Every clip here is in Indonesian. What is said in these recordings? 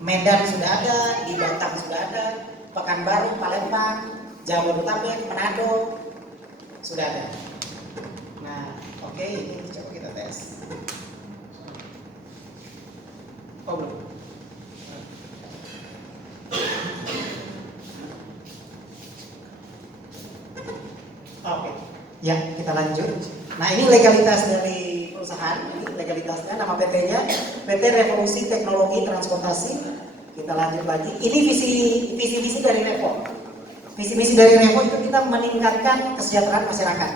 Medan sudah ada, di Batam sudah ada, Pekanbaru, Palembang, Jabodetabek, Manado sudah ada. Nah, oke, ini coba kita tes. Oh belum. Oke, ya kita lanjut. Nah ini legalitas dari perusahaan, ini legalitasnya, nama PT-nya PT Revolusi Teknologi Transportasi. Kita lanjut lagi. Ini visi misi dari Revo. Visi misi dari Revo itu kita meningkatkan kesejahteraan masyarakat.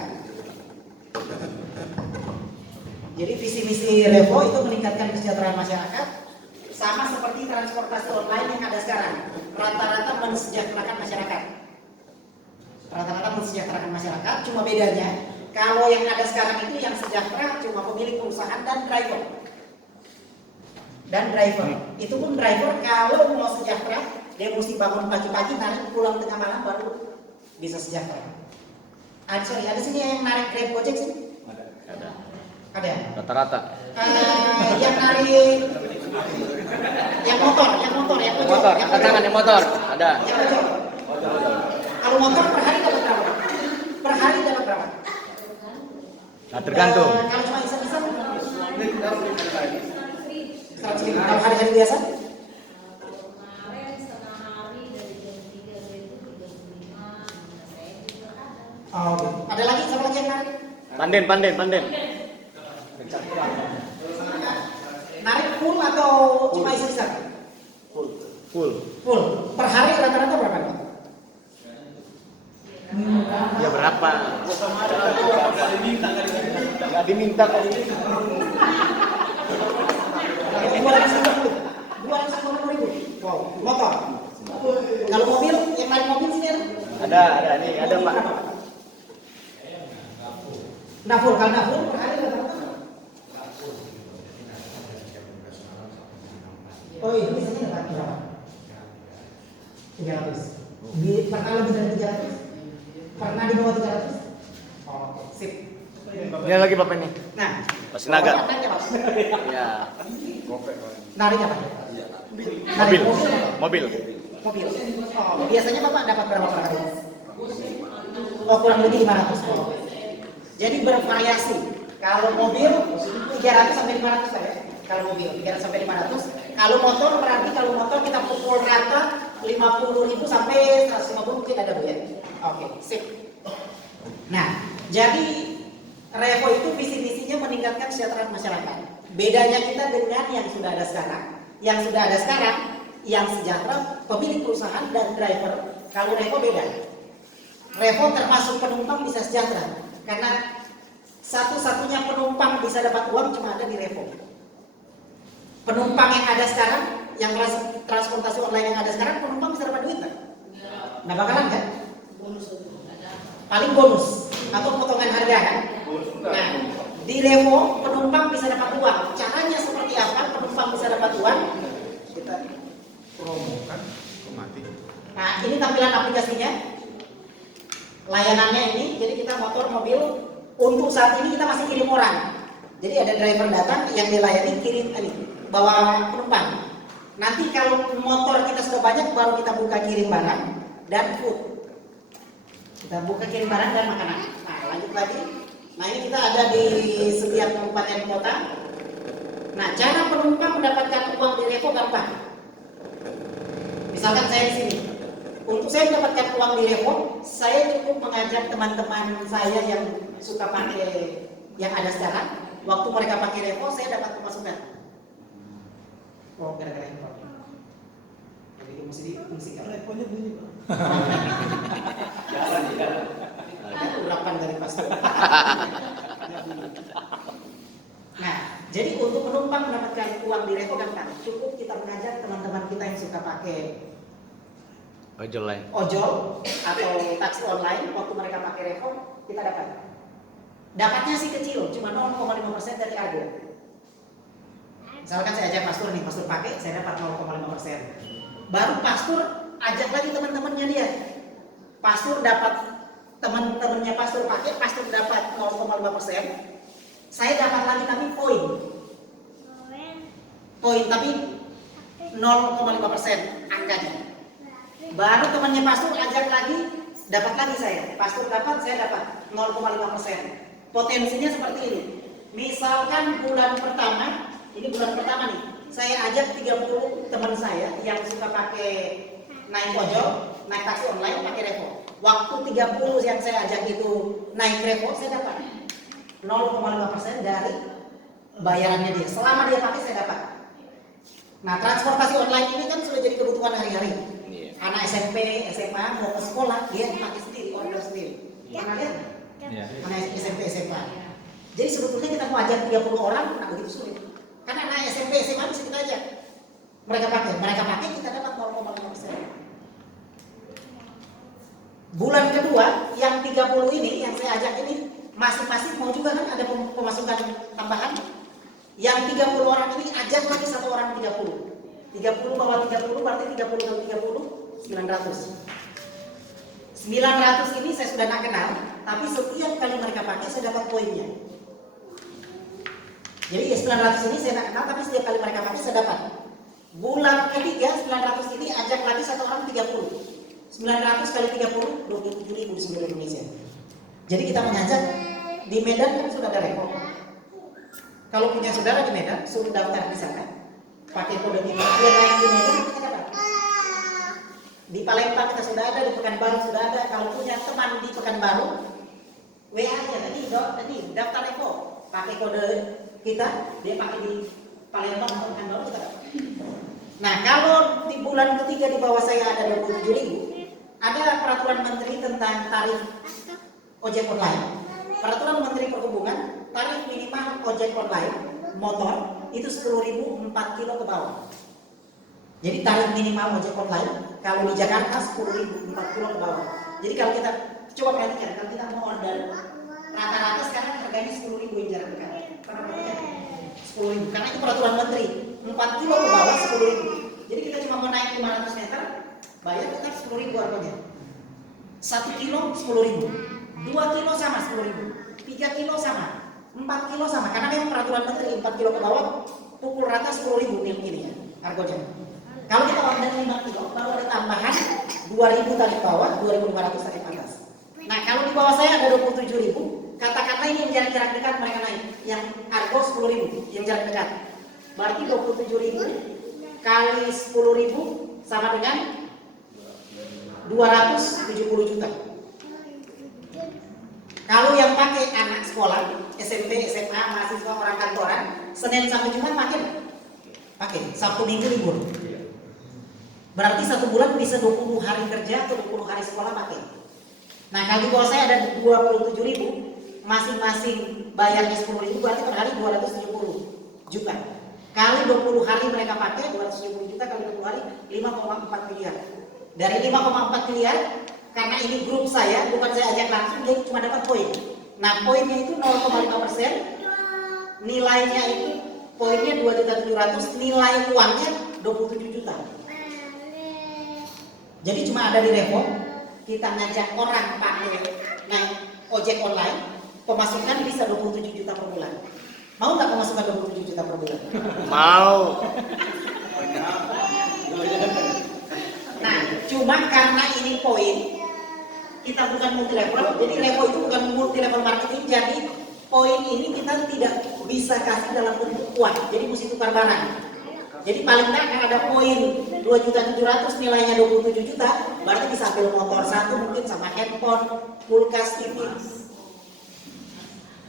Jadi visi misi Revo itu meningkatkan kesejahteraan masyarakat, sama seperti transportasi online yang ada sekarang. Rata-rata mensejahterakan masyarakat. Rata-rata mensejahterakan masyarakat, cuma bedanya kalau yang ada sekarang itu yang sejahtera cuma pemilik perusahaan dan driver. Itu pun driver kalau mau sejahtera dia mesti bangun pagi-pagi, narik pulang tengah malam baru bisa sejahtera. Ada sini yang narik Grab Gojek sih? Ada. Rata-rata. Yang narik yang motor, yang motor, ada. Yang ojol. Kalau motor per hari dapat berapa? Nah, tergantung. Kalau cuma iseng-iseng 100.000. Kalau hari biasa? Oh, ada lagi sama lagi yang narik? Panden. Narik full atau cuma iseng-iseng? Full. Per hari rata-rata berapa? Ya berapa? Nggak diminta kali ini. 250.000. Wow, motor. Kalau mobil, yang narik mobil sini ada? Ada nih, ada Pak. Nafur per hari rata-rata. Oh ini biasanya dapat berapa? 300. Pernah lebih dari 300? Pernah di bawah 300? Oh, sip. Ini lagi Bapak ini. Nah, Masih naga. Ya. Narik apa? Mobil. Oh, biasanya Bapak dapat berapa per hari? Oh, kurang lebih 500. Oh. Jadi bervariasi. Kalau mobil 300 sampai 500 ya. Kalau mobil 300 sampai 500. Kalau motor berarti kalau motor kita pukul rata 50.000 sampai 150 mungkin ada Bu ya. Oke, sip. Nah, jadi Revo itu visi misinya meningkatkan kesejahteraan masyarakat. Bedanya kita dengan yang sudah ada sekarang. Yang sudah ada sekarang, yang sejahtera pemilik perusahaan dan driver. Kalau Revo beda. Revo termasuk penumpang bisa sejahtera karena satu-satunya penumpang bisa dapat uang cuma ada di Revo. Penumpang yang ada sekarang, yang transportasi online yang ada sekarang, penumpang bisa dapat duit kan? Nggak bakalan kan? Paling bonus atau potongan harga kan? Nah, di Revo penumpang bisa dapat uang. Caranya seperti apa penumpang bisa dapat uang? Kita promokan mati. Nah, ini tampilan aplikasinya. Layanannya ini, jadi kita motor, mobil. Untuk saat ini kita masih kirim orang. Jadi ada driver datang yang dilayani kirim bawa penumpang. Nanti kalau motor kita sudah banyak baru kita buka kirim barang dan food. Kita buka kirim barang dan makanan. Nah, lanjut lagi. Nah, ini kita ada di setiap kabupaten kota. Nah, cara penumpang mendapatkan uang di Revo gampang. Misalkan saya di sini. Untuk saya mendapatkan uang di Revo, saya cukup mengajak teman-teman saya yang suka pakai yang ada sekarang. Waktu mereka pakai Revo, saya dapat pemasukan. Oh, gara-gara handphone. Jadi mesti difungsikan. Revonya bunyi, Pak. Itu urapan dari pastor. Nah, jadi untuk penumpang mendapatkan uang di Revo gampang. Cukup kita mengajak teman-teman kita yang suka pakai ojol atau taksi online. Waktu mereka pakai Revo, kita dapat. Dapatnya sih kecil, cuma 0,5% dari harga. Misalkan saya ajak pastor nih, pastor pakai, saya dapat 0,5%. Baru pastor ajak lagi teman-temannya dia. Pastor dapat, teman-temannya pastor pakai, pastor dapat 0,5%. Saya dapat lagi tapi poin tapi 0,5% angkanya. Baru temannya pastor ajak lagi, dapat lagi saya. Pastor dapat, saya dapat 0,5%. Potensinya seperti ini. Misalkan bulan pertama, ini bulan pertama nih, saya ajak 30 teman saya yang suka pakai naik ojol, naik taksi online, pakai Revo. Waktu 30 yang saya ajak itu naik Revo, saya dapat 0,5% dari bayarannya dia. Selama dia pakai, saya dapat. Nah, transportasi online ini kan sudah jadi kebutuhan hari-hari. Anak SMP, SMA mau ke sekolah, dia pakai sendiri, order sendiri. Pernah lihat? Anak SMP, SMA. Jadi sebetulnya kita mau ajak 30 orang, nggak begitu sulit. Karena anak SMP, SMA bisa kita ajak. Mereka pakai, kita dapat 0,5%. Bulan kedua, yang 30 ini, yang saya ajak ini, masing-masing mau juga kan ada pemasukan tambahan. Yang 30 orang ini ajak lagi satu orang 30. 30 bawah 30 berarti 30 kali 30, 900. 900 ini saya sudah tak kenal, tapi setiap kali mereka pakai saya dapat poinnya. Jadi 900 ini saya tak kenal, tapi setiap kali mereka pakai saya dapat. Bulan ketiga 900 ini ajak lagi satu orang 30. 900 kali 30, 27.000 di seluruh Indonesia. Jadi kita mengajak di Medan kan sudah ada Revo. Kalau punya saudara di Medan, suruh daftar di sana. Pakai kode ini, dia naik di Medan kita dapat. Di Palembang kita sudah ada, di Pekanbaru sudah ada. Kalau punya teman di Pekanbaru, WA aja tadi daftar Revo. Pakai kode kita, dia pakai di Palembang atau Pekanbaru kita dapat. Nah, kalau di bulan ketiga di bawah saya ada 27.000, ada peraturan menteri tentang tarif ojek online. Peraturan Menteri Perhubungan, tarif minimal ojek online motor itu 10.000 4 kilo ke bawah. Jadi tarif minimal ojek online kalau di Jakarta 10.000 4 kilo ke bawah. Jadi kalau kita coba perhatikan, kalau kita mau order rata-rata sekarang harganya 10.000 yang jarak dekat. Pernah perhatikan? 10.000 karena itu peraturan Menteri. 4 kilo ke bawah 10.000. Jadi kita cuma mau naik 500 meter, bayar tetap 10.000 harganya. 1 kilo 10.000, 2 kilo sama 10.000, 3 kilo sama, 4 kilo sama. Karena memang peraturan Menteri 4 kilo ke bawah pukul rata 10.000 ini ya harganya. Kalau kita order 5 kilo baru ada tambahan 2.000 tarif bawah, 2.500 tarif atas. Nah kalau di bawah saya ada 27.000, katakanlah ini yang jarak-jarak dekat mereka naik, yang harga 10.000, yang jarak dekat. Berarti 27.000 kali 10.000 sama dengan 270 juta. Kalau yang pakai anak sekolah, SMP, SMA, mahasiswa, orang kantoran, Senin sampai Jumat pakai, Sabtu Minggu libur. Berarti 1 bulan bisa 20 hari kerja atau 20 hari sekolah pakai. Nah kalau di bawah saya ada 27.000, masing-masing bayarnya 10.000, berarti per hari 270 juta. Kali 20 hari mereka pakai 270 juta kali 20 hari 5,4 miliar. Dari 5,4 miliar, karena ini grup saya, bukan saya ajak langsung, dia cuma dapat poin. Nah poinnya itu 0,5%, nilainya itu poinnya 2.700.000, nilai uangnya 27 juta. Jadi cuma ada di Revo, kita ngajak orang pakai naik ojek online, pemasukan bisa 27 juta per bulan. Mau nggak pemasukan 27 juta per bulan? Mau. Nah, cuma karena ini poin, kita bukan multi level, jadi Revo itu bukan multi level marketing, jadi poin ini kita tidak bisa kasih dalam bentuk uang, jadi mesti tukar barang. Jadi paling nggak kan ada poin 2.700.000 nilainya 27 juta, berarti bisa ambil motor satu mungkin sama handphone, kulkas, TV.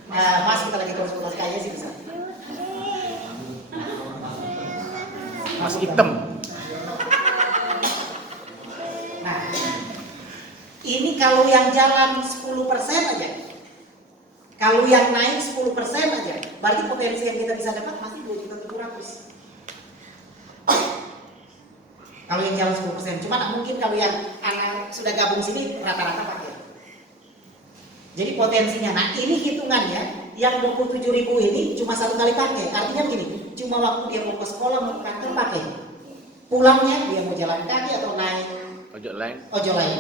Nah, Mas kita lagi konsultasi kayaknya sih bisa. Mas hitam. Nah, ini kalau yang jalan 10% aja. Kalau yang naik 10% aja, berarti potensi yang kita bisa dapat masih 2.700.000. Kalau yang jalan 10%, cuma tak mungkin kalau yang anak sudah gabung sini rata-rata pakai. Jadi potensinya, nah ini hitungannya, yang 27.000 ini cuma 1 kali pakai. Artinya begini, cuma waktu dia mau ke sekolah, mau ke kantor pakai. Pulangnya dia mau jalan kaki atau naik ojol lain.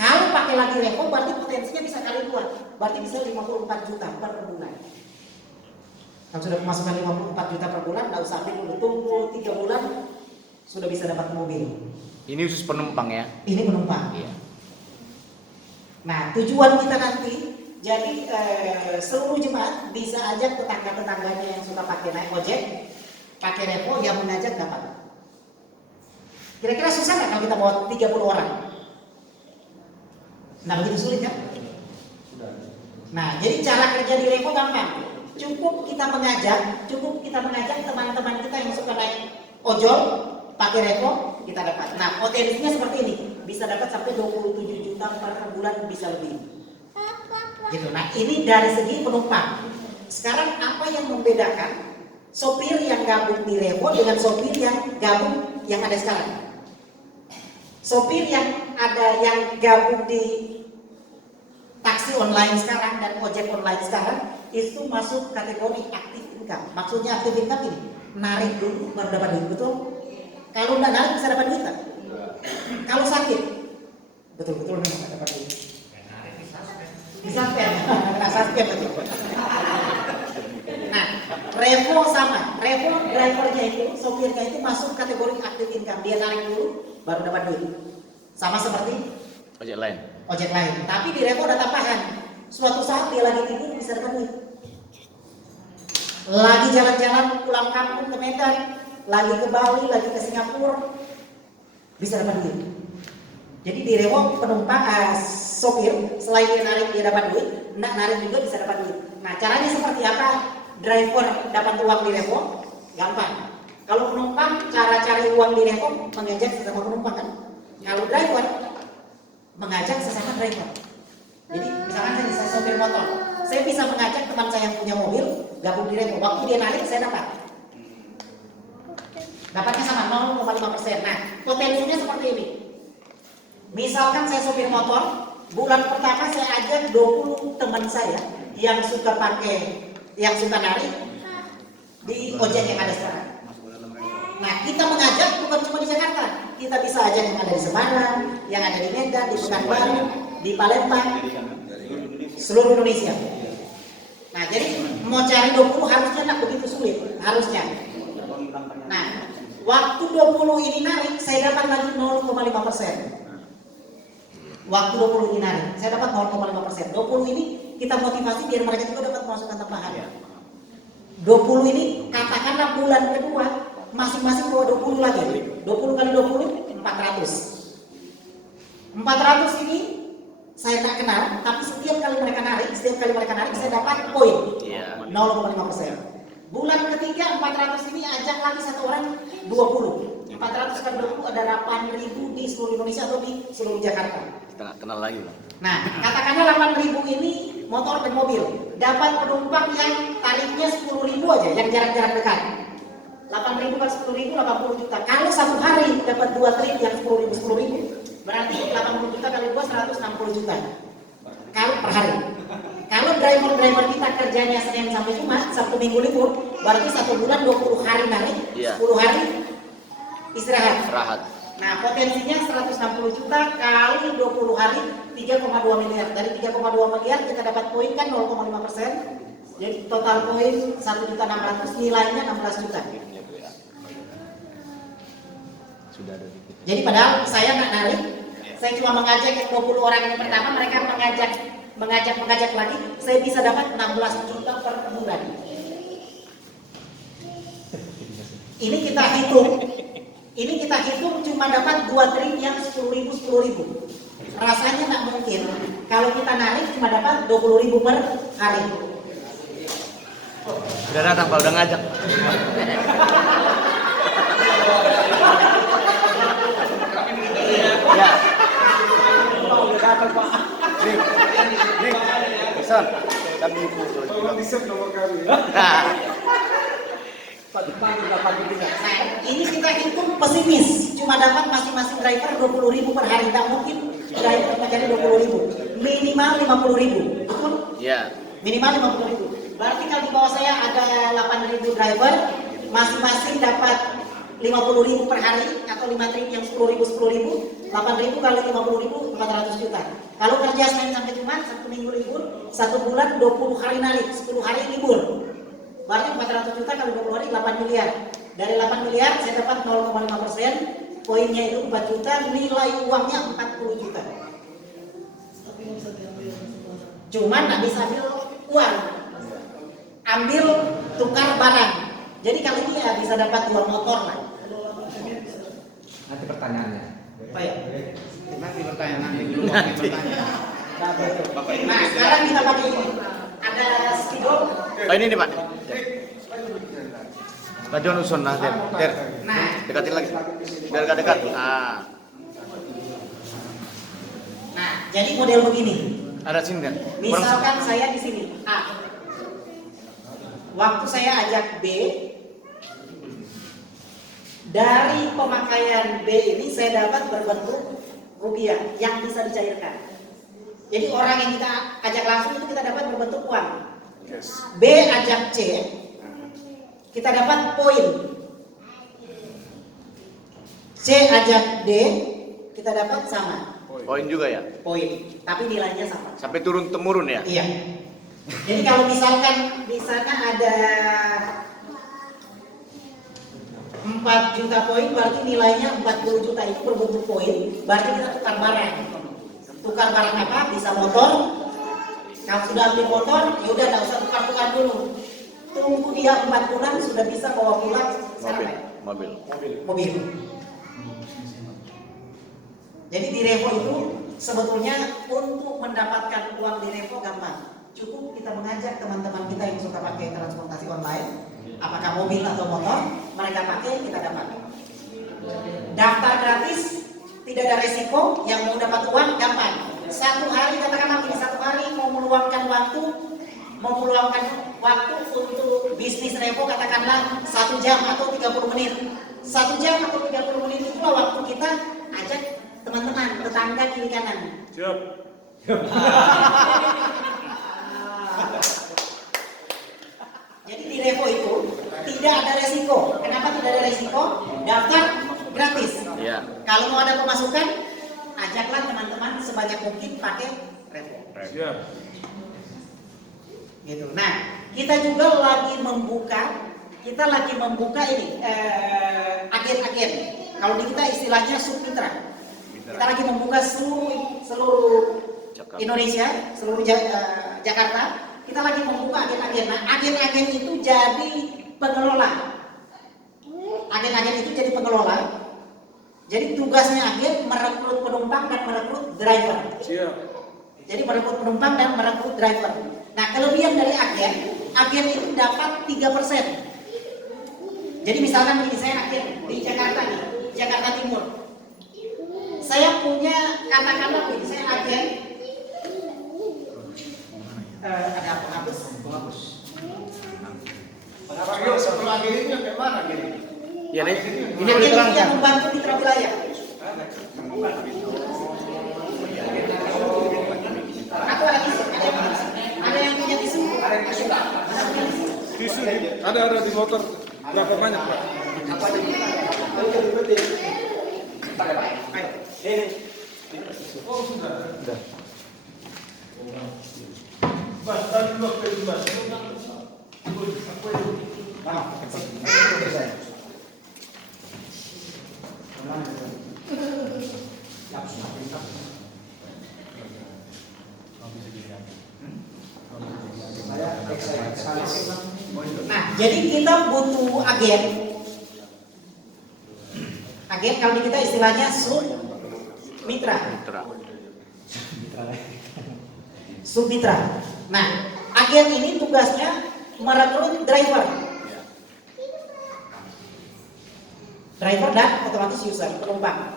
Kalau pakai lagi Revo, berarti potensinya bisa kali 2, berarti bisa 54 juta per bulan. Kalau sudah pemasukan 54 juta per bulan, nggak usah ambil dulu, tunggu 3 bulan, sudah bisa dapat mobil. Ini khusus penumpang ya? Ini penumpang. Iya. Nah, tujuan kita nanti, jadi seluruh jemaat bisa ajak tetangga-tetangganya yang suka pakai naik ojek, pakai repo, yang mengajak dapat. Kira-kira susah nggak kalau kita bawa 30 orang? Nah, begitu sulit kan? Nah, jadi cara kerja di repo gampang. Cukup kita mengajak teman-teman kita yang suka naik ojol, pakai repo, kita dapat. Nah, potensinya seperti ini, bisa dapat sampai 27 juta per bulan, bisa lebih. Gitu. Nah, ini dari segi penumpang. Sekarang apa yang membedakan sopir yang gabung di repo dengan sopir yang gabung yang ada sekarang? Sopir yang gabung di taksi online sekarang dan ojek online sekarang itu masuk kategori active income. Maksudnya active income ini, narik dulu baru dapat duit, betul? Kalau nggak narik bisa dapat duit kan? Kalau sakit, betul-betul nggak dapat duit. Bisa spend, nggak suspend betul. Nah, revo sama, revo drivernya itu, sopirnya itu masuk kategori active income. Dia narik dulu baru dapat duit. Sama seperti Ojek lain. ojek lain. Tapi di repo ada tambahan. Suatu saat dia lagi tidur bisa dapat duit. Lagi jalan-jalan pulang kampung ke Medan, lagi ke Bali, lagi ke Singapura, bisa dapat duit. Jadi di repo penumpang sopir selain dia narik dia dapat duit, nak narik juga bisa dapat duit. Nah, caranya seperti apa? Driver dapat uang di repo? Gampang. Kalau penumpang, cara cari uang di repo mengajak sesama penumpang kan? Kalau driver mengajak sesama driver. Jadi misalkan saya sopir motor, saya bisa mengajak teman saya yang punya mobil gabung di repo. Waktu dia narik saya dapat. Dapatnya sama 0,5%. Nah, potensinya seperti ini. Misalkan saya sopir motor, bulan pertama saya ajak 20 teman saya yang suka narik di ojek yang ada sekarang. Nah, kita mengajak bukan cuma di Jakarta, kita bisa ajak yang ada di Semarang, yang ada di Medan, di Pekanbaru, di Palembang, seluruh Indonesia. Nah, jadi mau cari 20 harusnya tak begitu sulit, harusnya. Nah, waktu 20 ini narik, saya dapat lagi 0,5%. Waktu 20 ini narik, saya dapat 0,5%. 20 ini kita motivasi biar mereka juga dapat masukan tambahan. 20 ini katakanlah bulan kedua masing-masing bawa 20 lagi. 20 kali 20 400. 400 ini saya tak kenal, tapi setiap kali mereka narik saya dapat poin 0,5%. Bulan ketiga 400 ini ajak lagi satu orang 20. 400 kali 20 ada 8.000 di seluruh Indonesia atau di seluruh Jakarta. Kita nggak kenal lagi, Bang. Nah, katakanlah 8.000 ini motor dan mobil, dapat penumpang yang tarifnya 10.000 aja, yang jarak-jarak dekat. 8.000 kali 10.000, 80 juta. Kalau satu hari dapat 2 trip yang 10.000, berarti 80 juta kali 2, 160 juta. Kalau per hari. Kalau driver kita kerjanya Senin sampai Jumat, Sabtu Minggu libur, berarti 1 bulan 20 hari narik, 10 hari istirahat. Nah, potensinya 160 juta kali 20 hari 3,2 miliar. Dari 3,2 miliar kita dapat poin kan 0,5%. Jadi total poin 1.600.000, nilainya 16 juta. Sudah ada. Jadi padahal saya nggak narik, saya cuma mengajak yang 20 orang yang pertama, mereka mengajak lagi, saya bisa dapat 16 juta per bulan. Ini kita hitung cuma dapat 2 trip yang 10.000. Rasanya nggak mungkin kalau kita narik cuma dapat 20.000 per hari. Udah datang, Pak, udah ngajak. Ya. Nih, pesan. Kami bisa nomor kami. Nah, ini kita hitung pesimis, cuma dapat masing-masing driver 20.000 per hari. Tak mungkin driver mencari 20.000, minimal 50.000, betul? Iya. Minimal 50.000. Berarti kalau di bawah saya ada 8.000 driver, masing-masing dapat 50.000 per hari atau 5 trip yang 10.000, 8.000 kali 50.000, 400 juta. Kalau kerja Senin sampai Jumat, 1 minggu libur, 1 bulan 20 hari narik, 10 hari libur. Berarti 400 juta kali 20 hari 8 miliar. Dari 8 miliar saya dapat 0,5%, poinnya itu 4 juta, nilai uangnya 40 juta. Cuman nggak bisa ambil uang, ambil tukar barang. Jadi kali ini ya bisa dapat 2 motor lah. Nanti pertanyaannya. Apa ya? Nanti bertanya, nanti dulu waktu bertanya. Nah sekarang kita pakai ini. Ada spidol. Oh ini nih Pak. Pak John Uson nah, Der. Nah, Dekatin lagi. Biar gak dekat. Ah, nah jadi model begini. ada sini kan? Misalkan saya di sini A. Waktu saya ajak B, dari pemakaian B ini saya dapat berbentuk rupiah yang bisa dicairkan. Jadi orang yang kita ajak langsung itu kita dapat berbentuk uang. B ajak C, kita dapat poin. C ajak D, kita dapat sama Poin juga ya? poin, tapi nilainya sama. Sampai turun temurun ya? Iya. Jadi kalau misalkan di sana ada 4 juta poin, berarti nilainya 40 juta itu berbentuk poin, berarti kita tukar barang. Tukar barang apa? Bisa motor. Kalau sudah ambil motor, ya udah nggak usah tukar-tukar dulu. Tunggu dia 4 bulan sudah bisa bawa pulang Mobil. mobil. Jadi di Revo itu sebetulnya untuk mendapatkan uang di Revo gampang. Cukup kita mengajak teman-teman kita yang suka pakai transportasi online, apakah mobil atau motor, mereka pakai, kita dapat. Daftar gratis, tidak ada resiko, yang mau dapat uang gampang. Satu hari, katakanlah ini satu hari mau meluangkan waktu untuk bisnis Revo, katakanlah 1 jam atau 30 menit. 1 jam atau 30 menit itulah waktu kita ajak teman-teman, tetangga kiri kanan. Siap. Jadi di Revo itu tidak ada resiko. Kenapa tidak ada resiko? Daftar gratis. Iya. Kalau mau ada pemasukan, ajaklah teman-teman sebanyak mungkin pakai Revo. Siap. Gitu. Nah, kita juga lagi membuka ini agen-agen. Kalau di kita istilahnya submitra. Kita lagi membuka seluruh Indonesia, seluruh Jakarta. Kita lagi membuka agen-agen. Nah, agen-agen itu jadi pengelola. Agen-agen itu jadi pengelola. Jadi tugasnya agen merekrut penumpang dan merekrut driver. Siap. Jadi merekrut penumpang dan merekrut driver. Nah, kelebihan dari agen itu dapat 3%. Jadi misalkan begini, saya agen di Jakarta nih, Jakarta Timur. Saya punya, katakanlah begini, saya agen ada penghapus. Sebelum agen ini yang mana gini? Ya, ini Agen itu yang membantu mitra wilayah. Atau ada tisu, ada yang punya tisu, ada yang punya tisu. Tisu ada di motor. Berapa banyak Pak? Nah, jadi kita butuh agen. Agen kalau di kita istilahnya submitra. Submitra. Nah, agen ini tugasnya merekrut driver. Driver dan otomatis user, penumpang.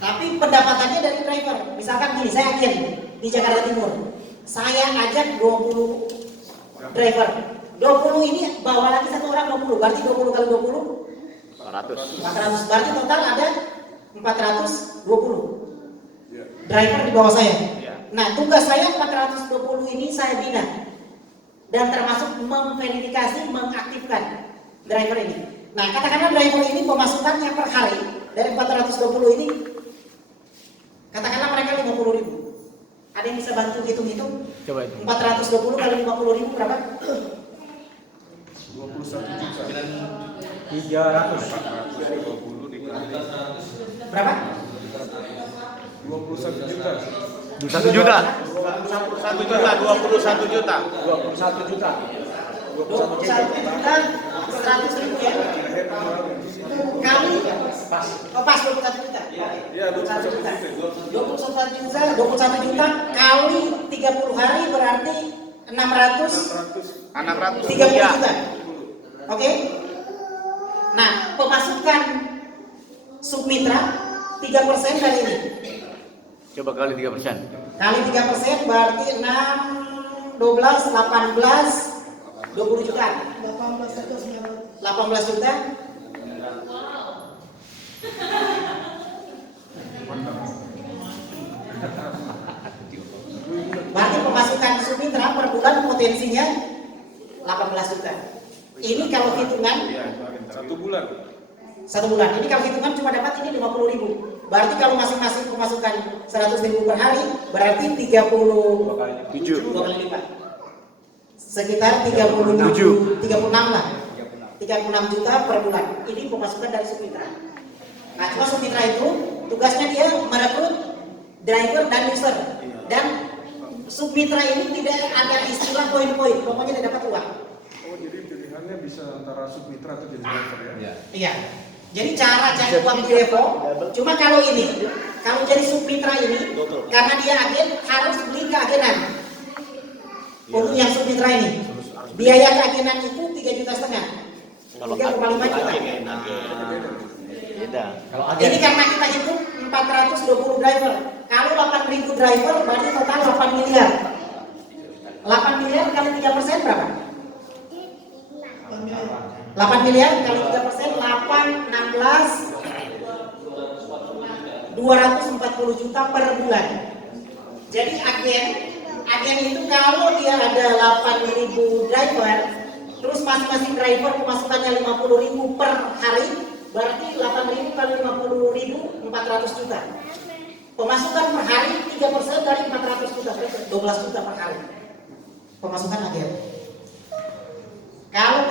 Tapi pendapatannya dari driver. Misalkan gini, saya agen di Jakarta Timur. Saya ajak 20 driver. 20 ini bawa lagi satu orang 20. Berarti 20 kali 20 400. Berarti total ada 420 driver di bawah saya. Nah, tugas saya 420 ini saya bina dan termasuk memverifikasi, mengaktifkan driver ini. Nah, katakanlah driver ini pemasukannya per hari dari 420 ini, katakanlah mereka 50.000. Ada yang bisa bantu hitung-hitung? Coba itu. 420 kali 50.000 berapa? 21 juta. 300. 420 dikali Berapa? 21 juta. 1 juta. 1 juta, 21 juta. 21 juta. 21 juta 100 ribu ya. Kali pas 21 juta. Iya, 21 juta. 21 juta kali 30 hari berarti 630 600. juta. Oke. Nah, pemasukan Submitra 3% dari ini. Coba kali 3%. Kali 3% berarti 6, 12, 18, 20 juta. 18 juta. Berarti pemasukan Submitra per bulan potensinya 18 juta. Ini kalau hitungan Iya, 1 bulan. 1 bulan. Ini kalau hitungan cuma dapat ini 50 ribu. Berarti kalau masing-masing pemasukan 100 ribu per hari, berarti 7. 2 kali lipat. Sekitar 36 lah. 36 juta per bulan. Ini pemasukan dari Submitra. Nah, cuma Submitra itu tugasnya dia merekrut driver dan user. Dan Submitra ini tidak ada istilah poin-poin, pokoknya dia dapat uang. Oh, jadi pilihannya bisa antara Submitra atau jadi driver ya? Iya. Iya. Jadi cara cari uang di Revo, cuma kalau ini, kalau jadi Submitra ini, karena dia agen harus beli ke agenan. Untuk yang Submitra ini, biaya keagenan itu 3,5 juta. Kalau 3,5 juta. Beda. Kalau Ini agen karena kita hitung 420 driver. Kalau 8.000 driver berarti total 8 miliar. 8 miliar kali 3% berapa? 8 miliar kali 3%, 8, 16, 240 juta per bulan. Jadi agen itu kalau dia ada 8.000 driver, terus masing-masing driver pemasukannya 50.000 per hari, berarti 8.000 kali 50.000, 400 juta. Pemasukan per hari 3% dari 400 juta, 12 juta per hari. Pemasukan agen. Kalau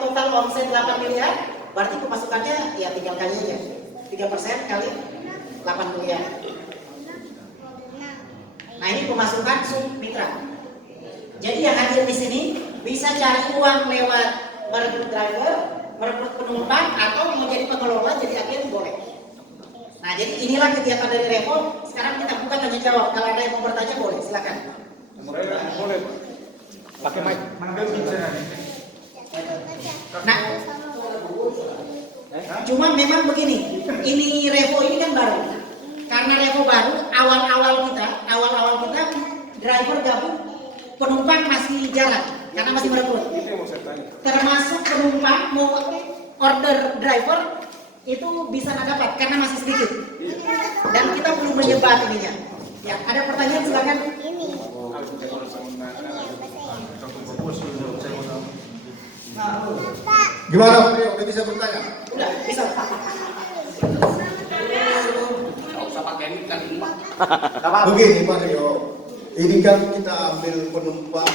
total omset 8 miliar, berarti pemasukannya ya tinggal kali aja. 3% kali 8 miliar. Nah, ini pemasukan Submitra. Jadi yang hadir di sini bisa cari uang lewat merekrut driver, merekrut penumpang, atau menjadi pengelola jadi agen boleh. Nah, jadi inilah kegiatan dari Revo. Sekarang kita buka tanya jawab. Kalau ada yang mau bertanya boleh, silakan. Saya boleh, Pak. pakai mic. Mana bicara? Nah, cuma memang begini, ini Revo ini kan baru. Karena Revo baru, awal-awal kita driver gabung, penumpang masih jarang karena masih merekrut. Ini yang mau saya tanya. Termasuk penumpang mau order driver itu bisa nggak dapat karena masih sedikit. Dan kita belum menyebar ininya. Ya, ada pertanyaan silakan. Gimana Pak Rio? Udah bisa bertanya? Udah, bisa. Begini Pak Rio, ini kan kita ambil penumpang